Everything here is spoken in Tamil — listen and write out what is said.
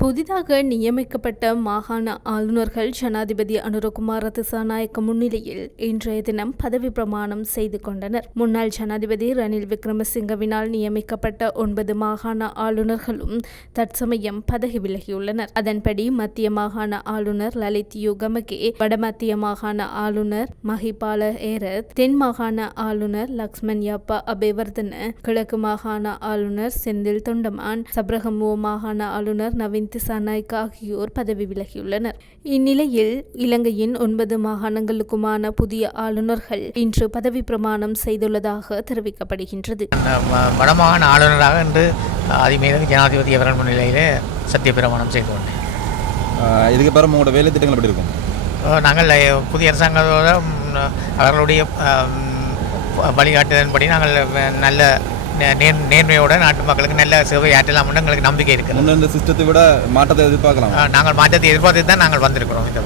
புதிதாக நியமிக்கப்பட்ட மாகாண ஆளுநர்கள் ஜனாதிபதி அனுரகுமார திசாநாயக்க முன்னிலையில் இன்றைய தினம் பதவி பிரமாணம் செய்து கொண்டனர். முன்னாள் ஜனாதிபதி ரணில் விக்ரமசிங்கவினால் நியமிக்கப்பட்ட 9 மாகாண ஆளுநர்களும் தற்சமயம் பதவி விலகியுள்ளனர். அதன்படி மத்திய மாகாண ஆளுநர் லலித் யுகமகே, வடமத்திய மாகாண ஆளுநர் மஹிபால ஏரத், தென் மாகாண ஆளுநர் லக்ஷ்மன் யாப்பா அபேவர்தன, கிழக்கு மாகாண ஆளுநர் செந்தில் தொண்டமான், சப்ரகமுவ மாகாண ஆளுநர் நவீன் திசாநாயக்க ஆகியோர் பதவி விலகியுள்ளனர். இந்நிலையில் இலங்கையின் 9 மாகாணங்களுக்குமான புதிய ஆளுநர்கள் இன்று பதவி பிரமாணம் செய்துள்ளதாக தெரிவிக்கப்படுகின்றது. வடமாகாண ஆளுநராக இன்று அதிமேதகு ஜனாதிபதி அவர்கள் முன்னிலையிலே சத்திய பிரமாணம் செய்து கொண்டேன். இதுக்கு பிறகு உங்களோட வேலை திட்டங்கள் எப்படி இருக்கும்? நாங்கள் புதிய அரசாங்கத்தோட அவர்களுடைய வழிகாட்டுதன்படி நாங்கள் நல்ல நேர்மையோட நாட்டு மக்களுக்கு நல்ல சேவை ஆற்றலாம் எங்களுக்கு நம்பிக்கை இருக்குது. இந்த சிஸ்டத்தை விட மாற்றத்தை எதிர்பார்க்கலாம். நாங்கள் மாற்றத்தை எதிர்பார்த்து தான் நாங்கள் வந்திருக்கிறோம். இந்த